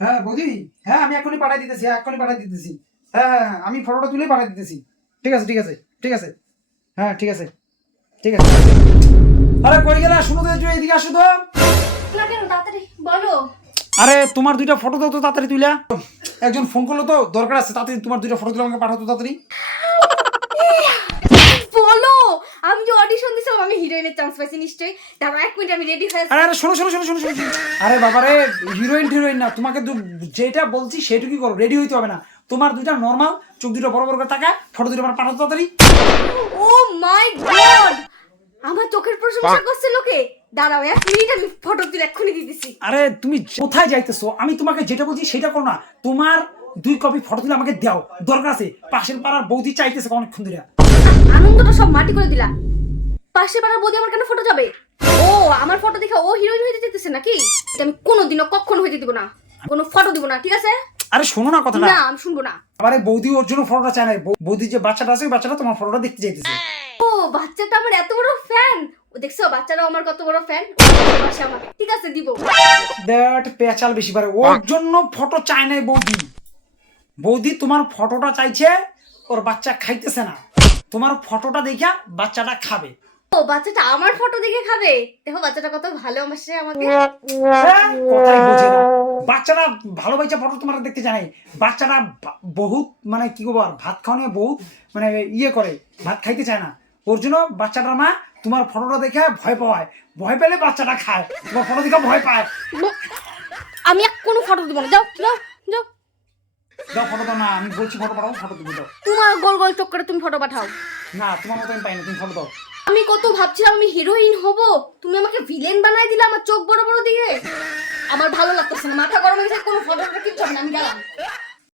হ্যাঁ বৌদি, হ্যাঁ আমি এখনই পাঠিয়ে দিতেছি, এখনই পাঠিয়ে দিতেছি। হ্যাঁ হ্যাঁ হ্যাঁ, আমি ফটোটা তুলে পাঠিয়ে দিতেছি। ঠিক আছে ঠিক আছে ঠিক আছে। হ্যাঁ ঠিক আছে ঠিক আছে। আরে কই গেলা, শুনো তো একটু এদিকে আসো তো। না কেন, তাড়াতাড়ি বলো। আরে তোমার দুইটা ফটো দাও তো তাড়াতাড়ি তুইলা। একজন ফোন করলো তো, দরকার আছে, তাড়াতাড়ি তোমার দুইটা ফটো তুলে আমাকে পাঠাও তো তাড়াতাড়ি। বলো, আমি যে অডিশন দিছিলাম আমি হিরোইনের চান্স পাইছি নিশ্চয়ই। তারপর 1 মিনিট আমি রেডি হয়ে আরে আরে শোনো শোনো শোনো শোনো শোনো শোনো। আরে বাবা রে, হিরোইন টিরোইন না, তোমাকে যেটা বলছি সেটুকুই করো, রেডি হইতে হবে না। তোমার দুইটা নর্মাল চোখ দুটো বড় বড় করে তাকা, ফটো দুটো আমার পাঠাও তো তাড়াতাড়ি। ও মাই গড, আমার চোখের প্রশংসা করছে লোকে। দাঁড়াও 1 মিনিট, আমি ফটো তুলে এক্ষুনি দিতেছি। আরে তুমি কোথায় যাইতেছো? আমি তোমাকে যেটা বলছি সেটা করো না। তোমার 2 কপি ফটো তুলে আমাকে দাও, দরকার আছে। পাশের পাড়ার বৌদি চাইতেছে অনেকক্ষণ ধরে। আনন্দটা সব মাটি করে দিলা। পাশে পাড়ার বৌদি আমার কেন ফটো যাবে? ও আমার ফটো দেখে ও হিরোইন হইতে চাইতেছে নাকি? এটা আমি কোনোদিনও কখনো হইতে দিব না, কোনো ফটো দিব না, ঠিক আছে? আরে শোনো না কথাটা। না আমি শুনবো না। আরে বৌদি ওর জন্য ফটোটা চায় না, বৌদি যে বাচ্চাটা আছে ওই বাচ্চাটা তোমার ফটোটা দেখতে চাইতেছে। ও বাচ্চাটা আমার এত বড় ফ্যান। ও দেখছো বাচ্চারাও আমার কত বড় ফ্যান। আমাকে ঠিক আছে দিব। দ্যাট পেঁচাল বেশি পারে, ওর জন্য ফটো চায় নাই বৌদি। বৌদি তোমার ফটোটা চাইছে, ওর বাচ্চা খাইতেছে না, তোমার ফটোটা দেখা বাচ্চাটা খাবে। ও বাচ্চাটা আমার ফটো দেখে খাবে? দেখো বাচ্চাটা কত ভালোবাসে আমাকে। হ্যাঁ, কথাই বোঝে না। বাচ্চারা ভালোবাসা ফটো তোমার দেখতে চায় নাই। বাচ্চারা বহুত মানে কি বলবো আর, ভাত খাওয়া নিয়ে বহুত মানে ইয়ে করে, ভাত খাইতে চায় না। ওর জন্য বাচ্চাটার মা তোমার ফটোটা দেখে ভয় পায়, ভয় পেলে বাচ্চাটা খায়, তোমার ফটো দেখে ভয় পায়। আমি কোনো ফটো দিব না, যাও যাও যাও। দাও ফটো দাও। না আমি বলছি ফটো পাঠাও, ফটো তুমি দাও। তোমার গোল গোল চোখ করে তুমি ফটো পাঠাও। না তোমার মতো আমি পাই না, তুমি ফটো দাও। আমি কত ভাবছিলাম আমি হিরোইন হব, তুমি আমাকে ভিলেন বানাই দিলে আমার চোখ বড় বড় দিয়ে। আমার ভালো লাগতেছে না, মাথা গরম হয়ে গেছে। কোনো ফটো কিচ্ছু হবে না, আমি গেলাম।